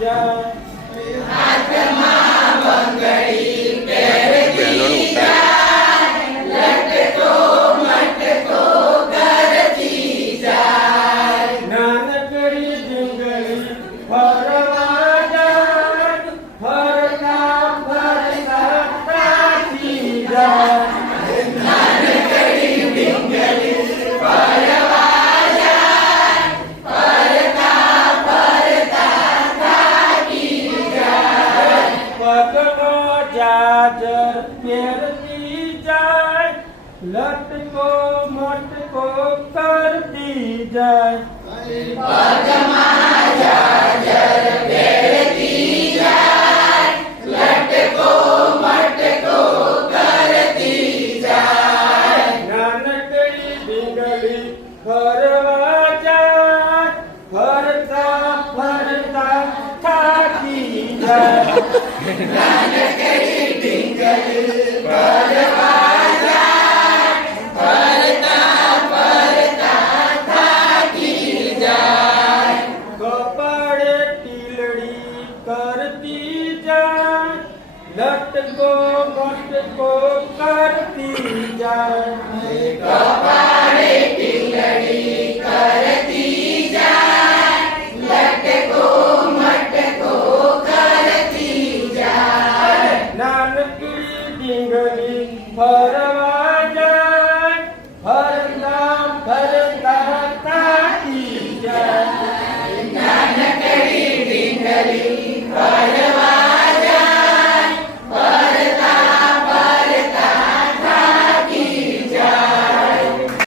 જાય હાથમાં બંગડી પહેરતી જાય લટકો મટકો કરતી જાય નાનકડી ડુંગળી ફરવા જાય ફરતા ફરતા થાકી જાય નાનકડી ડુંગળી ફરવા જાય ફરતા ફરતા થાકી જાય પગનો જાજર પહેરતી જાય લટકો મટકો કરતી જાય પગમાં જાજર પહેરતી જાય લટકો મટકો કરતી જાય નાનકડી ડુંગળી ફરવા જાય ફરતા ફરતા થાકી જાય નાનકડી ડુંગળી ફરવા જાય ફરતા ફરતા થાકી જાય કપાળે ટીલડી કરતી જાય લટકો મટકો કરતી જાય કપાળ